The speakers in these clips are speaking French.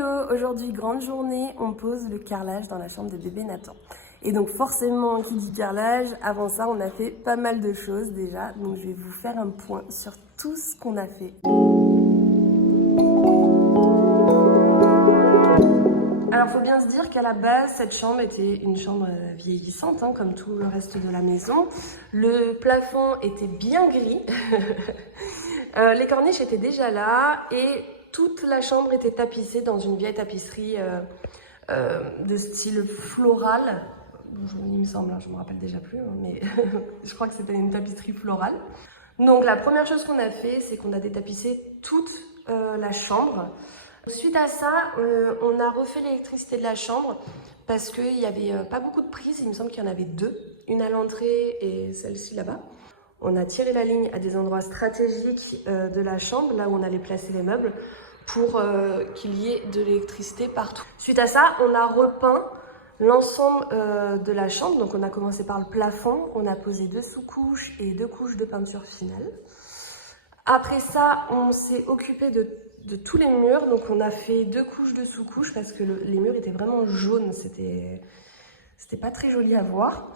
hello! Aujourd'hui, grande journée, on pose le carrelage dans la chambre de bébé Nathan. Et donc forcément, qui dit carrelage, avant ça, on a fait pas mal de choses déjà. Donc je vais vous faire un point sur tout ce qu'on a fait. Alors faut bien se dire qu'à la base, cette chambre était une chambre vieillissante, hein, comme tout le reste de la maison. Le plafond était bien gris. Les corniches étaient déjà là et toute la chambre était tapissée dans une vieille tapisserie de style floral. Il me semble, hein, je ne me rappelle déjà plus, hein, mais je crois que c'était une tapisserie florale. Donc la première chose qu'on a fait, c'est qu'on a détapissé toute la chambre. Suite à ça, on a refait l'électricité de la chambre parce qu'il n'y avait pas beaucoup de prises. Il me semble qu'il y en avait deux, une à l'entrée et celle-ci là-bas. On a tiré la ligne à des endroits stratégiques de la chambre, là où on allait placer les meubles, pour qu'il y ait de l'électricité partout. Suite à ça, on a repeint l'ensemble de la chambre. Donc on a commencé par le plafond, on a posé 2 sous-couches et 2 couches de peinture finale. Après ça, on s'est occupé de tous les murs. Donc on a fait 2 couches de sous-couches parce que les murs étaient vraiment jaunes, c'était pas très joli à voir.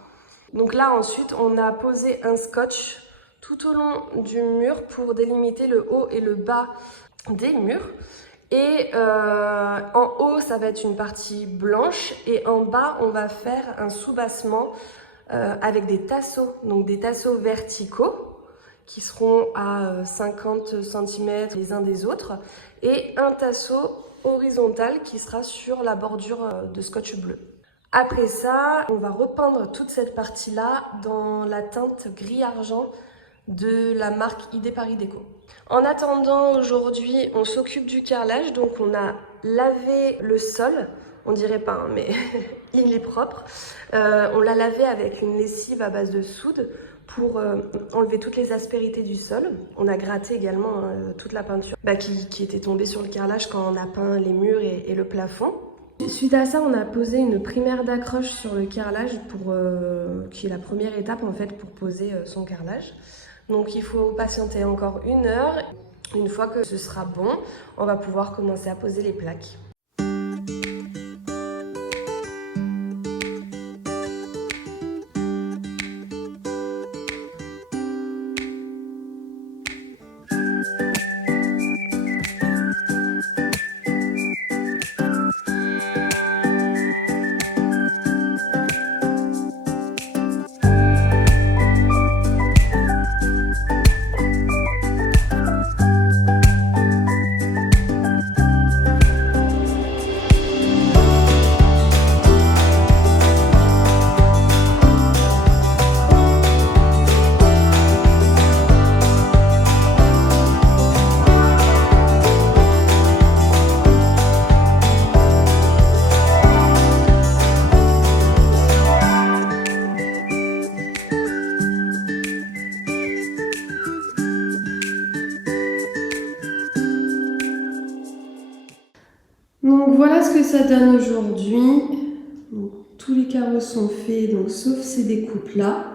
Donc là ensuite on a posé un scotch tout au long du mur pour délimiter le haut et le bas des murs. Et en haut ça va être une partie blanche et en bas on va faire un soubassement avec des tasseaux, donc des tasseaux verticaux qui seront à 50 cm les uns des autres et un tasseau horizontal qui sera sur la bordure de scotch bleu. Après ça, on va repeindre toute cette partie-là dans la teinte gris-argent de la marque ID Paris Déco. En attendant, aujourd'hui, on s'occupe du carrelage. Donc, on a lavé le sol. On dirait pas, hein, mais il est propre. On l'a lavé avec une lessive à base de soude pour enlever toutes les aspérités du sol. On a gratté également toute la peinture qui était tombée sur le carrelage quand on a peint les murs et le plafond. Suite à ça, on a posé une primaire d'accroche sur le carrelage qui est la première étape en fait pour poser son carrelage. Donc il faut patienter encore 1 heure. Une fois que ce sera bon, on va pouvoir commencer à poser les plaques. Donc voilà ce que ça donne aujourd'hui. Tous les carreaux sont faits, donc sauf ces découpes là.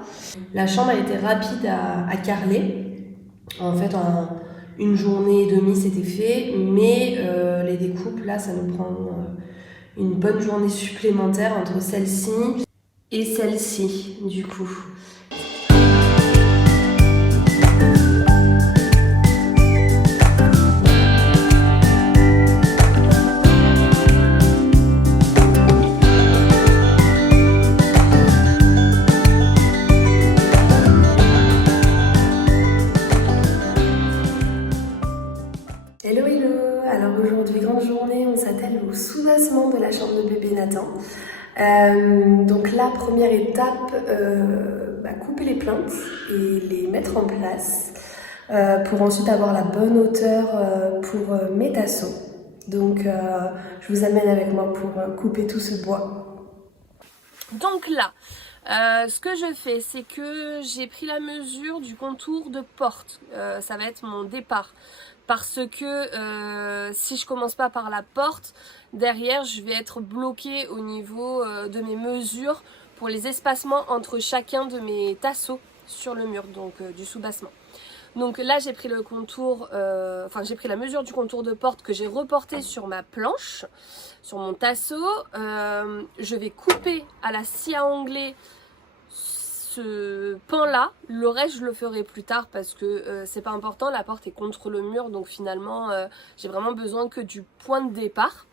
La chambre a été rapide à carreler. En fait, en 1 journée et demie c'était fait, mais les découpes là, ça nous prend une bonne journée supplémentaire entre celle-ci et celle-ci du coup. Hello hello, alors aujourd'hui grande journée, on s'attelle au soubassement de la chambre de bébé Nathan. Donc la première étape, couper les plinthes et les mettre en place pour ensuite avoir la bonne hauteur pour mes tasseaux. Donc je vous amène avec moi pour couper tout ce bois. Donc là, ce que je fais, c'est que j'ai pris la mesure du contour de porte. Ça va être mon départ. Parce que si je commence pas par la porte, derrière je vais être bloquée au niveau de mes mesures pour les espacements entre chacun de mes tasseaux sur le mur, donc du soubassement. Donc là j'ai pris le contour, j'ai pris la mesure du contour de porte que j'ai reporté sur ma planche, sur mon tasseau. Je vais couper à la scie à onglet ce pan là, le reste je le ferai plus tard parce que c'est pas important, la porte est contre le mur, donc finalement j'ai vraiment besoin que du point de départ.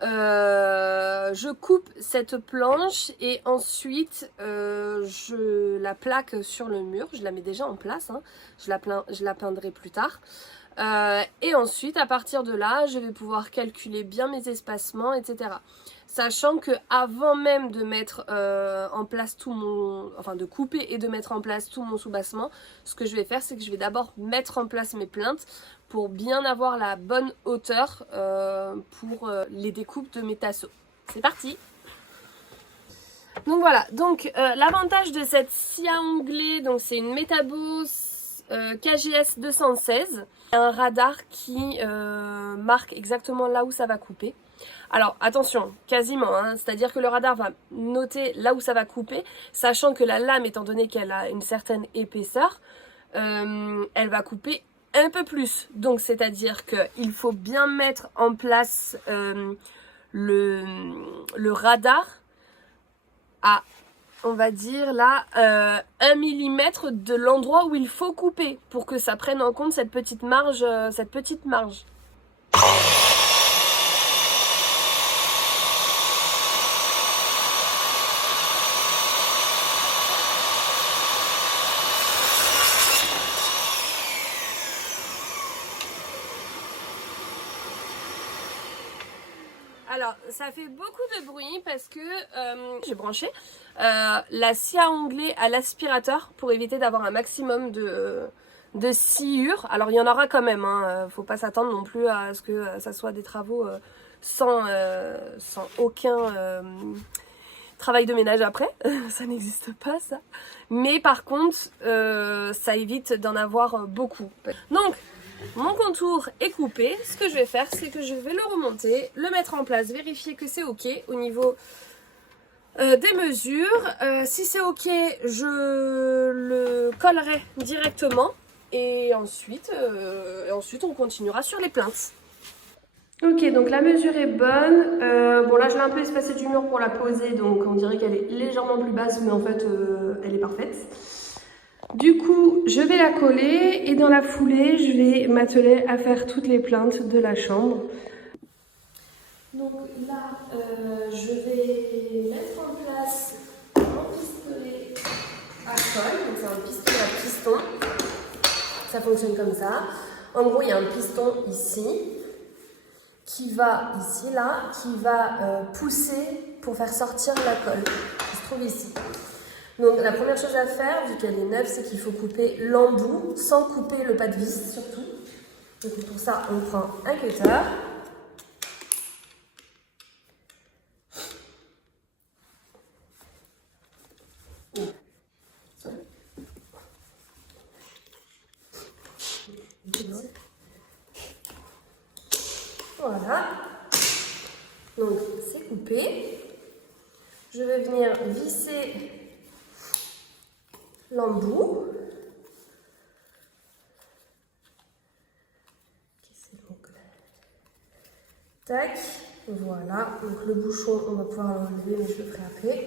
Je coupe cette planche et ensuite je la plaque sur le mur. Je la mets déjà en place, hein. Je la peindrai plus tard. Et ensuite à partir de là je vais pouvoir calculer bien mes espacements, etc. Sachant que avant même de mettre en place tout mon... Enfin de couper et de mettre en place tout mon soubassement, ce que je vais faire c'est que je vais d'abord mettre en place mes plinthes pour bien avoir la bonne hauteur pour les découpes de mes tasseaux. C'est parti! Donc voilà, donc l'avantage de cette scie à onglet, donc c'est une Metabo KGS 216, un radar qui marque exactement là où ça va couper. Alors attention, quasiment, hein, c'est-à-dire que le radar va noter là où ça va couper, sachant que la lame, étant donné qu'elle a une certaine épaisseur, elle va couper un peu plus. Donc c'est-à-dire qu'il faut bien mettre en place le radar à, on va dire là, 1 mm de l'endroit où il faut couper pour que ça prenne en compte cette petite marge. Alors, ça fait beaucoup de bruit parce que j'ai branché la scie à onglet à l'aspirateur pour éviter d'avoir un maximum de sciure. Alors, il y en aura quand même, hein, faut pas s'attendre non plus à ce que ça soit des travaux sans aucun travail de ménage après. Ça n'existe pas, ça. Mais par contre, ça évite d'en avoir beaucoup. Donc, mon contour est coupé. Ce que je vais faire, c'est que je vais le remonter, le mettre en place, vérifier que c'est ok au niveau des mesures. Si c'est ok, je le collerai directement et ensuite on continuera sur les plinthes. Ok, donc la mesure est bonne. Bon là je l'ai un peu espacée du mur pour la poser, donc on dirait qu'elle est légèrement plus basse, mais en fait elle est parfaite. Du coup, je vais la coller et dans la foulée, je vais m'atteler à faire toutes les plinthes de la chambre. Donc là, je vais mettre en place mon pistolet à colle. Donc c'est un pistolet à piston. Ça fonctionne comme ça. En gros, il y a un piston ici qui va ici, là, qui va pousser pour faire sortir la colle qui se trouve ici. Donc la première chose à faire, vu qu'elle est neuve, c'est qu'il faut couper l'embout sans couper le pas de vis surtout. Donc pour ça, on prend un cutter. Voilà. Donc c'est coupé. Je vais venir visser l'embout. Tac, voilà. Donc le bouchon, on va pouvoir l'enlever, mais je le ferai après.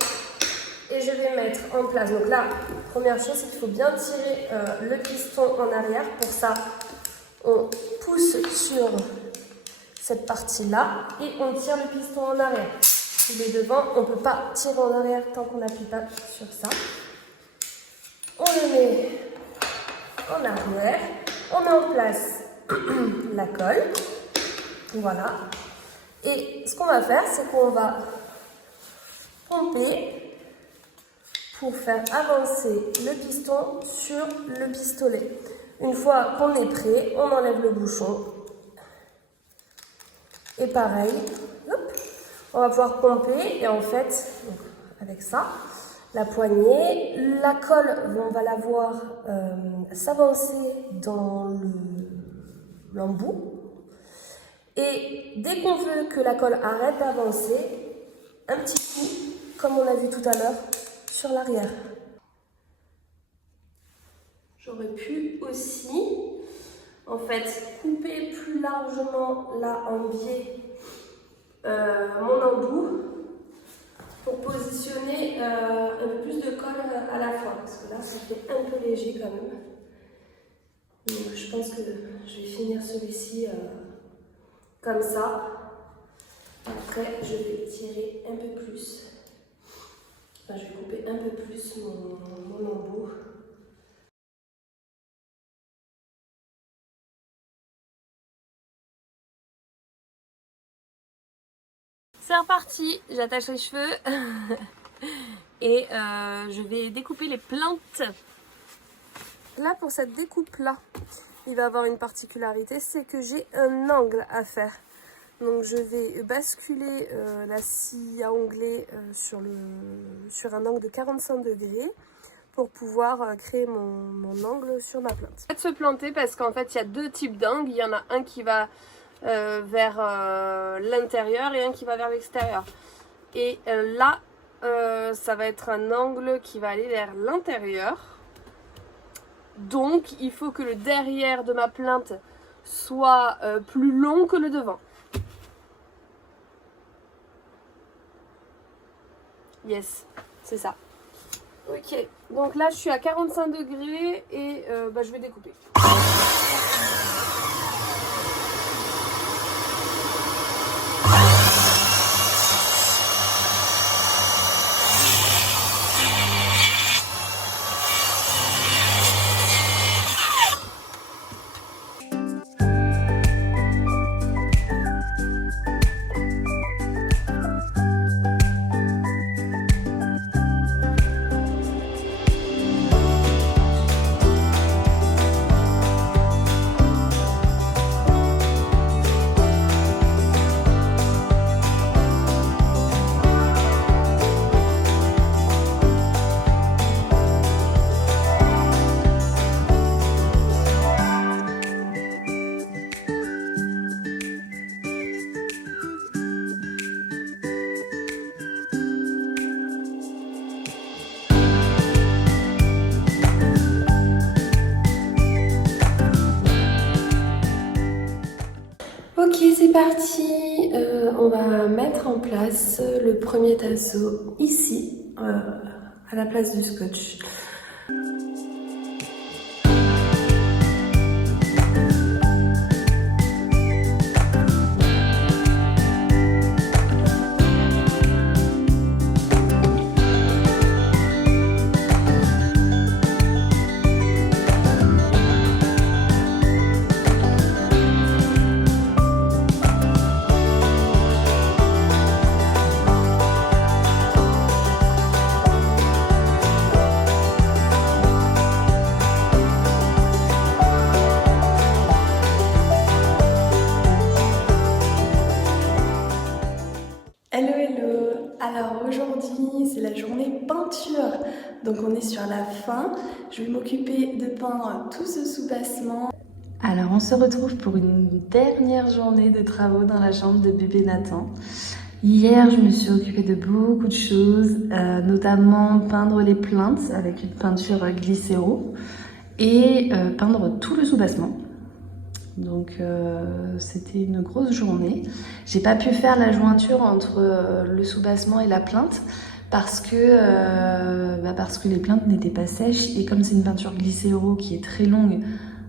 Et je vais mettre en place. Donc là, première chose, c'est qu'il faut bien tirer le piston en arrière. Pour ça, on pousse sur cette partie-là et on tire le piston en arrière. Il est devant, on ne peut pas tirer en arrière tant qu'on n'appuie pas sur ça. On le met en arrière, on met en place la colle, voilà. Et ce qu'on va faire, c'est qu'on va pomper pour faire avancer le piston sur le pistolet. Une fois qu'on est prêt, on enlève le bouchon. Et pareil, hop, on va pouvoir pomper et en fait, donc avec ça, la poignée, la colle, on va la voir s'avancer dans l'embout. Et dès qu'on veut que la colle arrête d'avancer, un petit coup, comme on a vu tout à l'heure, sur l'arrière. J'aurais pu aussi, en fait, couper plus largement là en biais mon embout pour positionner un peu plus de colle à la fois, parce que là, ça fait un peu léger quand même. Donc, je pense que je vais finir celui-ci comme ça. Après, je vais tirer un peu plus. Enfin, je vais couper un peu plus mon embout. C'est reparti, j'attache les cheveux et je vais découper les plantes. Là, pour cette découpe-là, il va avoir une particularité, c'est que j'ai un angle à faire. Donc je vais basculer la scie à ongler sur un angle de 45 degrés pour pouvoir créer mon angle sur ma plante. Je vais se planter parce qu'en fait il y a deux types d'angles. Il y en a un qui va vers l'intérieur et un qui va vers l'extérieur. Et là, ça va être un angle qui va aller vers l'intérieur. Donc il faut que le derrière de ma plante soit plus long que le devant. Yes, c'est ça. Ok, donc là je suis à 45 degrés et je vais découper. Ok, c'est parti. On va mettre en place le premier tasseau ici, à la place du scotch. Hello hello. Alors aujourd'hui c'est la journée peinture, donc on est sur la fin. Je vais m'occuper de peindre tout ce soubassement. Alors on se retrouve pour une dernière journée de travaux dans la chambre de bébé Nathan. Hier je me suis occupée de beaucoup de choses, notamment peindre les plinthes avec une peinture glycéro et peindre tout le soubassement. Donc c'était une grosse journée. J'ai pas pu faire la jointure entre le soubassement et la plinthe parce que les plinthes n'étaient pas sèches, et comme c'est une peinture glycéro qui est très longue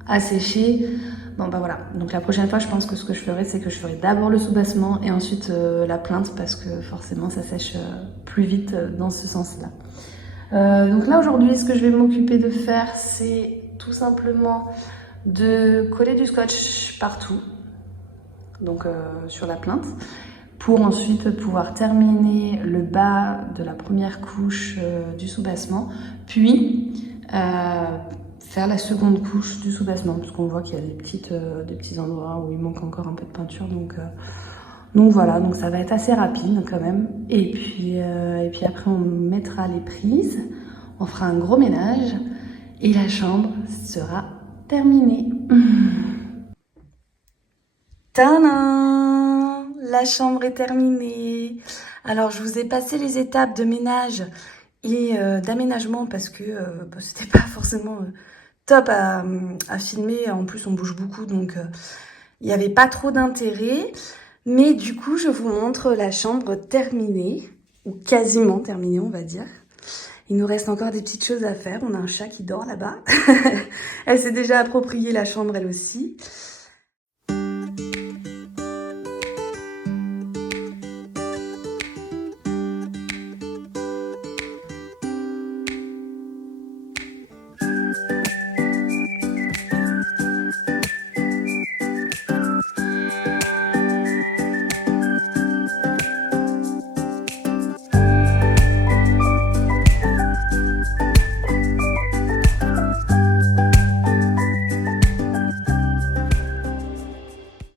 à sécher, bon bah voilà. Donc la prochaine fois je pense que ce que je ferai, c'est que je ferai d'abord le soubassement et ensuite la plinthe, parce que forcément ça sèche plus vite dans ce sens-là. Donc là aujourd'hui, ce que je vais m'occuper de faire, c'est tout simplement de coller du scotch partout, donc sur la plinthe, pour ensuite pouvoir terminer le bas de la première couche du soubassement, puis faire la seconde couche du soubassement, parce qu'on voit qu'il y a des petits endroits où il manque encore un peu de peinture, donc voilà, donc ça va être assez rapide quand même. Et puis après on mettra les prises, on fera un gros ménage et la chambre sera terminée. Tadam! La chambre est terminée. Alors je vous ai passé les étapes de ménage et d'aménagement parce que c'était pas forcément top à filmer. En plus, on bouge beaucoup, donc il n'y avait pas trop d'intérêt. Mais du coup, je vous montre la chambre terminée, ou quasiment terminée, on va dire. Il nous reste encore des petites choses à faire. On a un chat qui dort là-bas. Elle s'est déjà appropriée la chambre, elle aussi.